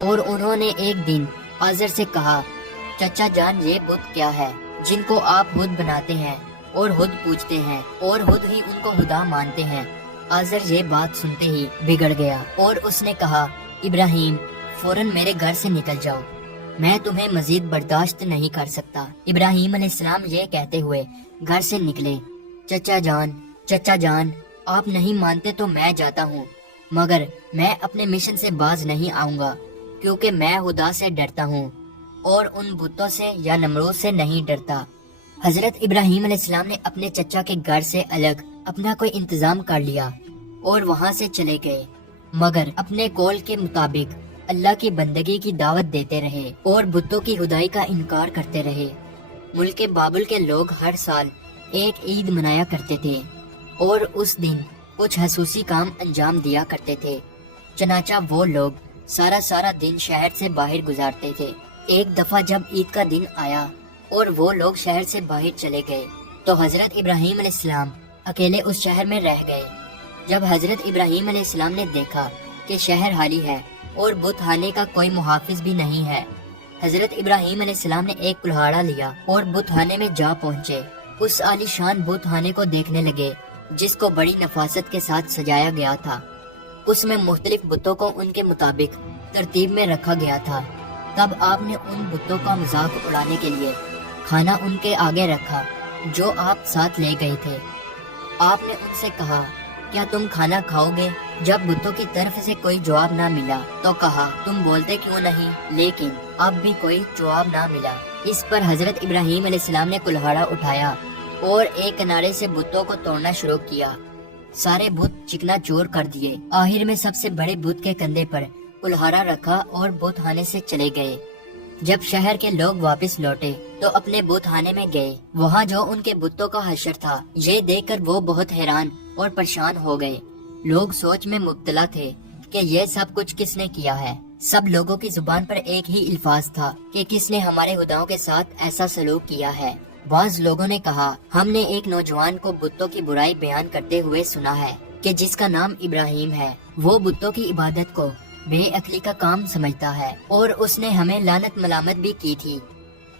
اور انہوں نے ایک دن آزر سے کہا، چچا جان یہ بت کیا ہے جن کو آپ خود بناتے ہیں اور خود پوجتے ہیں اور خود ہی ان کو خدا مانتے ہیں؟ آزر یہ بات سنتے ہی بگڑ گیا اور اس نے کہا، ابراہیم فوراً میرے گھر سے نکل جاؤ، میں تمہیں مزید برداشت نہیں کر سکتا۔ ابراہیم علیہ السلام یہ کہتے ہوئے گھر سے نکلے۔ چچا جان آپ نہیں مانتے تو میں جاتا ہوں، مگر میں اپنے مشن سے باز نہیں آؤں گا، کیونکہ میں خدا سے ڈرتا ہوں اور ان بتوں سے یا نمرود سے نہیں ڈرتا۔ حضرت ابراہیم علیہ السلام نے اپنے چچا کے گھر سے الگ اپنا کوئی انتظام کر لیا اور وہاں سے چلے گئے، مگر اپنے قول کے مطابق اللہ کی بندگی کی دعوت دیتے رہے اور بتوں کی خدائی کا انکار کرتے رہے۔ ملک بابل کے لوگ ہر سال ایک عید منایا کرتے تھے اور اس دن کچھ خصوصی کام انجام دیا کرتے تھے، چنانچہ وہ لوگ سارا دن شہر سے باہر گزارتے تھے۔ ایک دفعہ جب عید کا دن آیا اور وہ لوگ شہر سے باہر چلے گئے تو حضرت ابراہیم علیہ السلام اکیلے اس شہر میں رہ گئے۔ جب حضرت ابراہیم علیہ السلام نے دیکھا کہ شہر خالی ہے اور بت خانے کا کوئی محافظ بھی نہیں ہے، حضرت ابراہیم علیہ السلام نے ایک کلہاڑا لیا اور بت خانے میں جا پہنچے۔ اس عالی شان بت خانے کو دیکھنے لگے جس کو بڑی نفاست کے ساتھ سجایا گیا تھا۔ اس میں مختلف بتوں کو ان کے مطابق ترتیب میں رکھا گیا تھا۔ تب آپ نے ان بتوں کا مذاق اڑانے کے لیے کھانا ان کے آگے رکھا جو آپ ساتھ لے گئے تھے۔ آپ نے ان سے کہا، کیا تم کھانا کھاؤ گے؟ جب بتوں کی طرف سے کوئی جواب نہ ملا تو کہا، تم بولتے کیوں نہیں؟ لیکن اب بھی کوئی جواب نہ ملا۔ اس پر حضرت ابراہیم علیہ السلام نے کلہاڑا اٹھایا اور ایک کنارے سے بتوں کو توڑنا شروع کیا۔ سارے بت چکنا چور کر دیے۔ آخر میں سب سے بڑے بت کے کندھے پر کلہاڑا رکھا اور بت خانے سے چلے گئے۔ جب شہر کے لوگ واپس لوٹے تو اپنے بت خانے میں گئے۔ وہاں جو ان کے بتوں کا حشر تھا، یہ دیکھ کر وہ بہت حیران اور پریشان ہو گئے۔ لوگ سوچ میں مبتلا تھے کہ یہ سب کچھ کس نے کیا ہے۔ سب لوگوں کی زبان پر ایک ہی الفاظ تھا کہ کس نے ہمارے خداؤں کے ساتھ ایسا سلوک کیا ہے۔ بعض لوگوں نے کہا، ہم نے ایک نوجوان کو بتوں کی برائی بیان کرتے ہوئے سنا ہے کہ جس کا نام ابراہیم ہے، وہ بتوں کی عبادت کو بے عقلی کا کام سمجھتا ہے اور اس نے ہمیں لعنت ملامت بھی کی تھی،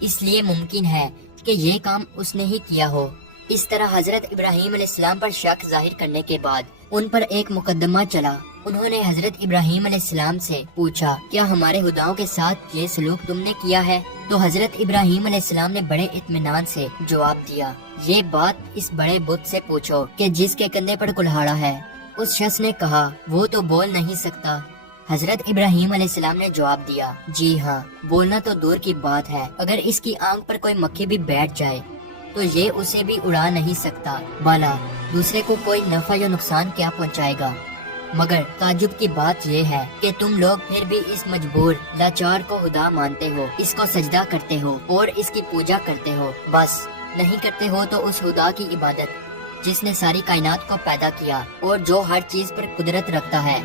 اس لیے ممکن ہے کہ یہ کام اس نے ہی کیا ہو۔ اس طرح حضرت ابراہیم علیہ السلام پر شک ظاہر کرنے کے بعد ان پر ایک مقدمہ چلا۔ انہوں نے حضرت ابراہیم علیہ السلام سے پوچھا، کیا ہمارے خداؤں کے ساتھ یہ سلوک تم نے کیا ہے؟ تو حضرت ابراہیم علیہ السلام نے بڑے اطمینان سے جواب دیا، یہ بات اس بڑے بت سے پوچھو کہ جس کے کندھے پر کلہاڑا ہے۔ اس شخص نے کہا، وہ تو بول نہیں سکتا۔ حضرت ابراہیم علیہ السلام نے جواب دیا، جی ہاں، بولنا تو دور کی بات ہے، اگر اس کی آنکھ پر کوئی مکھی بھی بیٹھ جائے تو یہ اسے بھی اڑا نہیں سکتا، بالا دوسرے کو کوئی نفع یا نقصان کیا پہنچائے گا۔ مگر تعجب کی بات یہ ہے کہ تم لوگ پھر بھی اس مجبور لاچار کو خدا مانتے ہو، اس کو سجدہ کرتے ہو اور اس کی پوجا کرتے ہو۔ بس نہیں کرتے ہو تو اس خدا کی عبادت جس نے ساری کائنات کو پیدا کیا اور جو ہر چیز پر قدرت رکھتا ہے۔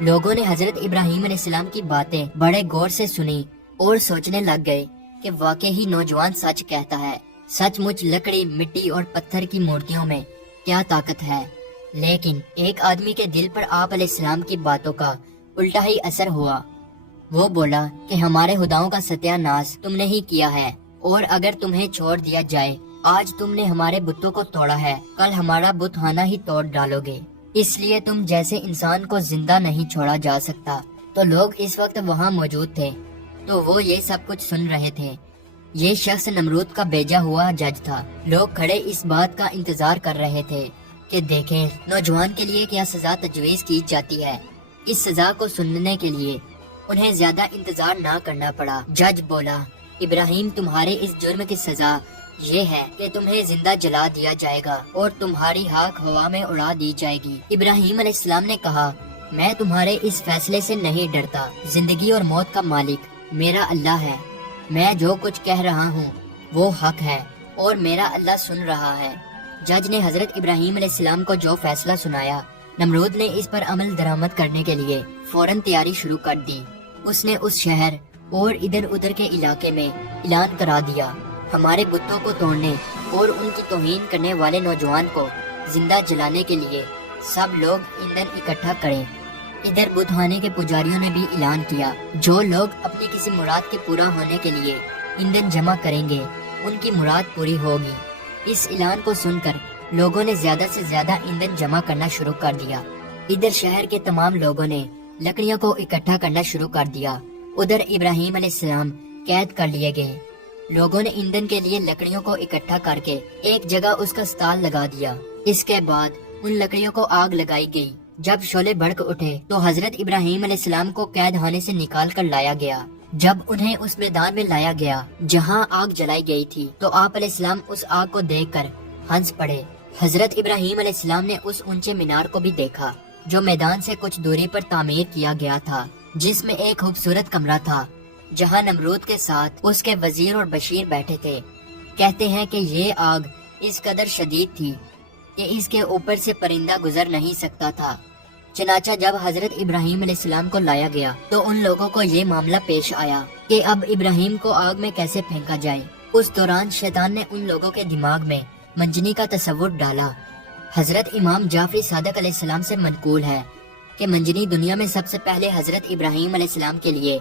لوگوں نے حضرت ابراہیم علیہ السلام کی باتیں بڑے غور سے سنی اور سوچنے لگ گئے کہ واقعی نوجوان سچ کہتا ہے۔ سچ مچ لکڑی، مٹی اور پتھر کی مورتیوں میں کیا طاقت ہے، لیکن ایک آدمی کے دل پر آپ علیہ السلام کی باتوں کا الٹا ہی اثر ہوا۔ وہ بولا کہ ہمارے خداؤں کا ستیہ ناش تم نے ہی کیا ہے، اور اگر تمہیں چھوڑ دیا جائے، آج تم نے ہمارے بتوں کو توڑا ہے، کل ہمارا بت خانہ ہی توڑ ڈالو گے، اس لیے تم جیسے انسان کو زندہ نہیں چھوڑا جا سکتا۔ تو لوگ اس وقت وہاں موجود تھے تو وہ یہ سب کچھ سن رہے تھے۔ یہ شخص نمرود کا بھیجا ہوا جج تھا۔ لوگ کھڑے اس بات کا انتظار کر رہے تھے کہ دیکھیں نوجوان کے لیے کیا سزا تجویز کی جاتی ہے۔ اس سزا کو سننے کے لیے انہیں زیادہ انتظار نہ کرنا پڑا۔ جج بولا، ابراہیم تمہارے اس جرم کی سزا یہ ہے کہ تمہیں زندہ جلا دیا جائے گا اور تمہاری خاک ہوا میں اڑا دی جائے گی۔ ابراہیم علیہ السلام نے کہا، میں تمہارے اس فیصلے سے نہیں ڈرتا، زندگی اور موت کا مالک میرا اللہ ہے، میں جو کچھ کہہ رہا ہوں وہ حق ہے اور میرا اللہ سن رہا ہے۔ جج نے حضرت ابراہیم علیہ السلام کو جو فیصلہ سنایا، نمرود نے اس پر عمل درآمد کرنے کے لیے فوراً تیاری شروع کر دی۔ اس نے اس شہر اور ادھر ادھر کے علاقے میں اعلان کرا دیا، ہمارے بتوں کو توڑنے اور ان کی توہین کرنے والے نوجوان کو زندہ جلانے کے لیے سب لوگ ایندھن اکٹھا کریں ادھر بتخانے کے پجاریوں نے بھی اعلان کیا، جو لوگ اپنی کسی مراد کے پورا ہونے کے لیے ایندھن جمع کریں گے ان کی مراد پوری ہوگی۔ اس اعلان کو سن کر لوگوں نے زیادہ سے زیادہ ایندھن جمع کرنا شروع کر دیا۔ ادھر شہر کے تمام لوگوں نے لکڑیوں کو اکٹھا کرنا شروع کر دیا۔ ادھر ابراہیم علیہ السلام قید کر لیے گئے۔ لوگوں نے ایندھن کے لیے لکڑیوں کو اکٹھا کر کے ایک جگہ اس کا اسٹال لگا دیا۔ اس کے بعد ان لکڑیوں کو آگ لگائی گئی۔ جب شعلے بھڑک اٹھے تو حضرت ابراہیم علیہ السلام کو قید خانے سے نکال کر لایا گیا۔ جب انہیں اس میدان میں لایا گیا جہاں آگ جلائی گئی تھی تو آپ علیہ السلام اس آگ کو دیکھ کر ہنس پڑے۔ حضرت ابراہیم علیہ السلام نے اس اونچے مینار کو بھی دیکھا جو میدان سے کچھ دوری پر تعمیر کیا گیا تھا، جس میں ایک خوبصورت کمرہ تھا جہاں نمرود کے ساتھ اس کے وزیر اور بشیر بیٹھے تھے۔ کہتے ہیں کہ یہ آگ اس قدر شدید تھی کہ اس کے اوپر سے پرندہ گزر نہیں سکتا تھا۔ چنانچہ جب حضرت ابراہیم علیہ السلام کو لایا گیا تو ان لوگوں کو یہ معاملہ پیش آیا کہ اب ابراہیم کو آگ میں کیسے پھینکا جائے۔ اس دوران شیطان نے ان لوگوں کے دماغ میں منجنی کا تصور ڈالا۔ حضرت امام جعفر صادق علیہ السلام سے منقول ہے کہ منجنی دنیا میں سب سے پہلے حضرت ابراہیم علیہ السلام کے لیے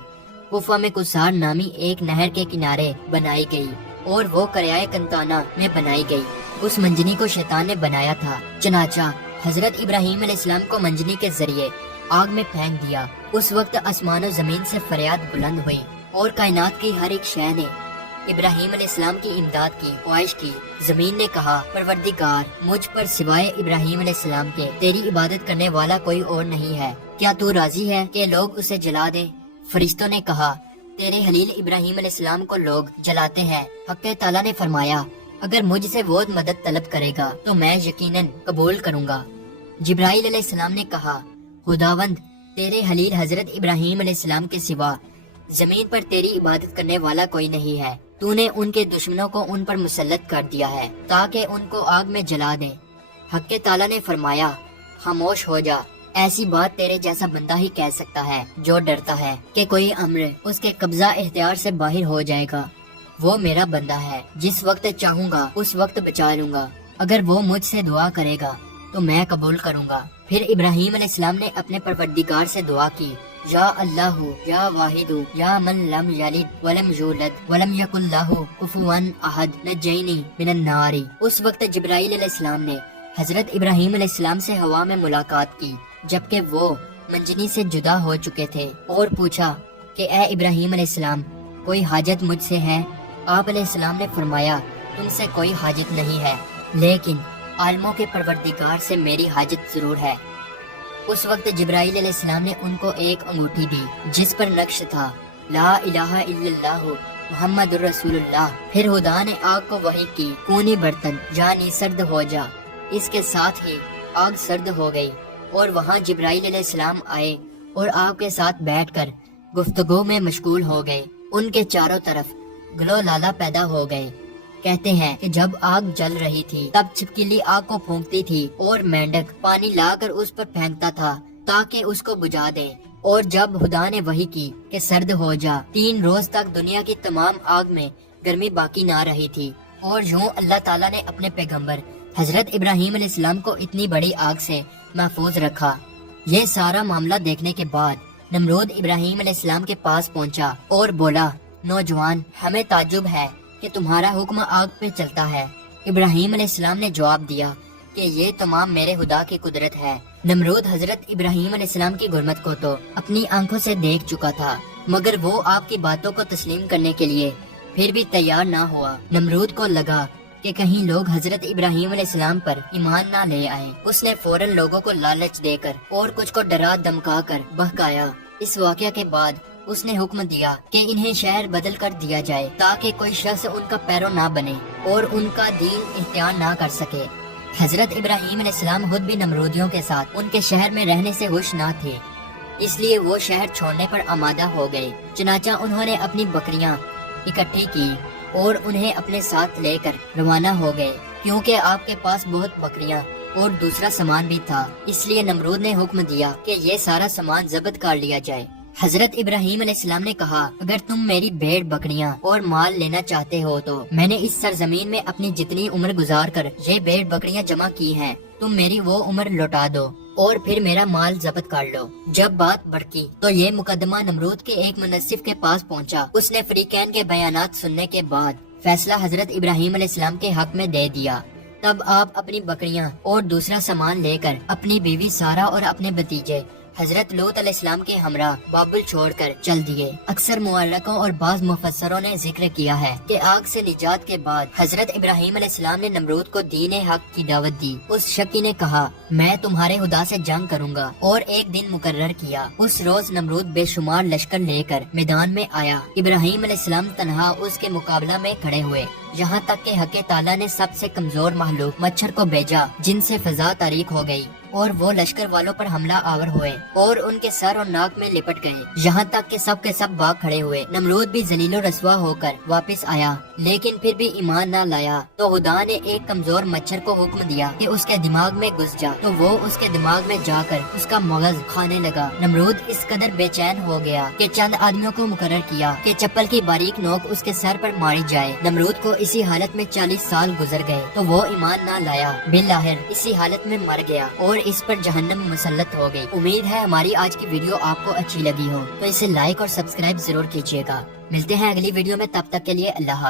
کوفہ میں کسار نامی ایک نہر کے کنارے بنائی گئی اور وہ قریائے کنتانہ میں بنائی گئی۔ اس منجنی کو شیطان نے بنایا تھا۔ چنانچہ حضرت ابراہیم علیہ السلام کو منجنی کے ذریعے آگ میں پھینک دیا۔ اس وقت آسمان و زمین سے فریاد بلند ہوئی اور کائنات کی ہر ایک شے نے ابراہیم علیہ السلام کی امداد کی خواہش کی۔ زمین نے کہا، پروردگار، مجھ پر سوائے ابراہیم علیہ السلام کے تیری عبادت کرنے والا کوئی اور نہیں ہے، کیا تو راضی ہے کہ لوگ اسے جلا دیں؟ فرشتوں نے کہا، تیرے خلیل ابراہیم علیہ السلام کو لوگ جلاتے ہیں۔ حق تعالیٰ نے فرمایا، اگر مجھ سے وہ مدد طلب کرے گا تو میں یقیناً قبول کروں گا۔ جبرائیل علیہ السلام نے کہا، خداوند، تیرے خلیل حضرت ابراہیم علیہ السلام کے سوا زمین پر تیری عبادت کرنے والا کوئی نہیں ہے۔ تو نے ان کے دشمنوں کو ان پر مسلط کر دیا ہے تاکہ ان کو آگ میں جلا دیں۔ حق تعالیٰ نے فرمایا، خاموش ہو جا، ایسی بات تیرے جیسا بندہ ہی کہہ سکتا ہے جو ڈرتا ہے کہ کوئی امر اس کے قبضہ اختیار سے باہر ہو جائے گا۔ وہ میرا بندہ ہے، جس وقت چاہوں گا اس وقت بچا لوں گا۔ اگر وہ مجھ سے دعا کرے گا تو میں قبول کروں گا۔ پھر ابراہیم علیہ السلام نے اپنے پروردگار سے دعا کی، یا اللہ یا واحد یا من لم یلد ولم یولد ولم یکن لہ کفوا احد نجینی من النار۔ اس وقت جبرائیل علیہ السلام نے حضرت ابراہیم علیہ السلام سے ہوا میں ملاقات کی جبکہ وہ منجنی سے جدا ہو چکے تھے، اور پوچھا کہ اے ابراہیم علیہ السلام، کوئی حاجت مجھ سے ہے؟ آپ علیہ السلام نے فرمایا، تم سے کوئی حاجت نہیں ہے، لیکن عالموں کے پروردگار سے میری حاجت ضرور ہے۔ اس وقت جبرائیل علیہ السلام نے ان کو ایک انگوٹھی دی جس پر نقش تھا، لا الہ الا اللہ محمد الرسول اللہ۔ پھر خدا نے آگ کو وحی کی، کونی برتن یعنی سرد ہو جا۔ اس کے ساتھ ہی آگ سرد ہو گئی اور وہاں جبرائیل علیہ السلام آئے اور آگ کے ساتھ بیٹھ کر گفتگو میں مشغول ہو گئے۔ ان کے چاروں طرف گلو لالا پیدا ہو گئے۔ کہتے ہیں کہ جب آگ جل رہی تھی تب چھپکلی آگ کو پھونکتی تھی اور مینڈک پانی لا کر اس پر پھینکتا تھا تاکہ اس کو بجھا دے۔ اور جب خدا نے وحی کی کہ سرد ہو جا، 3 روز تک دنیا کی تمام آگ میں گرمی باقی نہ رہی تھی۔ اور یوں اللہ تعالیٰ نے اپنے پیغمبر حضرت ابراہیم علیہ السلام کو اتنی بڑی آگ سے محفوظ رکھا۔ یہ سارا معاملہ دیکھنے کے بعد نمرود ابراہیم علیہ السلام کے پاس پہنچا اور بولا، نوجوان، ہمیں تعجب ہے کہ تمہارا حکم آگ پہ چلتا ہے۔ ابراہیم علیہ السلام نے جواب دیا کہ یہ تمام میرے خدا کی قدرت ہے۔ نمرود حضرت ابراہیم علیہ السلام کی غرمت کو تو اپنی آنکھوں سے دیکھ چکا تھا، مگر وہ آپ کی باتوں کو تسلیم کرنے کے لیے پھر بھی تیار نہ ہوا۔ نمرود کو لگا کہ کہیں لوگ حضرت ابراہیم علیہ السلام پر ایمان نہ لے آئیں۔ اس نے فوراً لوگوں کو لالچ دے کر اور کچھ کو ڈرا دمکا کر بہکایا۔ اس واقعہ کے بعد اس نے حکم دیا کہ انہیں شہر بدل کر دیا جائے تاکہ کوئی شخص ان کا پیرو نہ بنے اور ان کا دین اختیار نہ کر سکے۔ حضرت ابراہیم علیہ السلام خود بھی نمرودیوں کے ساتھ ان کے شہر میں رہنے سے خوش نہ تھے، اس لیے وہ شہر چھوڑنے پر آمادہ ہو گئے۔ چنانچہ انہوں نے اپنی بکریاں اکٹھی کی اور انہیں اپنے ساتھ لے کر روانہ ہو گئے۔ کیونکہ آپ کے پاس بہت بکریاں اور دوسرا سامان بھی تھا، اس لیے نمرود نے حکم دیا کہ یہ سارا سامان ضبط کر لیا جائے۔ حضرت ابراہیم علیہ السلام نے کہا، اگر تم میری بھیڑ بکریاں اور مال لینا چاہتے ہو تو میں نے اس سرزمین میں اپنی جتنی عمر گزار کر یہ بھیڑ بکریاں جمع کی ہیں، تم میری وہ عمر لوٹا دو اور پھر میرا مال ضبط کر لو۔ جب بات بڑکی تو یہ مقدمہ نمرود کے ایک منصف کے پاس پہنچا۔ اس نے فریقین کے بیانات سننے کے بعد فیصلہ حضرت ابراہیم علیہ السلام کے حق میں دے دیا۔ تب آپ اپنی بکریاں اور دوسرا سامان لے کر اپنی بیوی سارا اور اپنے بھتیجے حضرت لوط علیہ السلام کے ہمراہ بابل چھوڑ کر چل دیے۔ اکثر مورخوں اور بعض مفسروں نے ذکر کیا ہے کہ آگ سے نجات کے بعد حضرت ابراہیم علیہ السلام نے نمرود کو دین حق کی دعوت دی۔ اس شکی نے کہا میں تمہارے خدا سے جنگ کروں گا، اور ایک دن مقرر کیا۔ اس روز نمرود بے شمار لشکر لے کر میدان میں آیا۔ ابراہیم علیہ السلام تنہا اس کے مقابلہ میں کھڑے ہوئے، یہاں تک کہ حق تعالیٰ نے سب سے کمزور مخلوق مچھر کو بھیجا، جن سے فضا تاریک ہو گئی، اور وہ لشکر والوں پر حملہ آور ہوئے اور ان کے سر اور ناک میں لپٹ گئے، یہاں تک کہ سب کے سب بھاگ کھڑے ہوئے۔ نمرود بھی ذلیل و رسوا ہو کر واپس آیا، لیکن پھر بھی ایمان نہ لایا۔ تو خدا نے ایک کمزور مچھر کو حکم دیا کہ اس کے دماغ میں گھس جا، تو وہ اس کے دماغ میں جا کر اس کا مغز کھانے لگا۔ نمرود اس قدر بے چین ہو گیا کہ چند آدمیوں کو مقرر کیا کہ چپل کی باریک نوک اس کے سر پر ماری جائے۔ نمرود کو اسی حالت میں 40 سال گزر گئے، تو وہ ایمان نہ لایا، بالآخر اسی حالت میں مر گیا اور اس پر جہنم مسلط ہو گئی۔ امید ہے ہماری آج کی ویڈیو آپ کو اچھی لگی ہو، تو اسے لائک اور سبسکرائب ضرور کیجیے گا۔ ملتے ہیں اگلی ویڈیو میں، تب تک کے لیے اللہ حافظ۔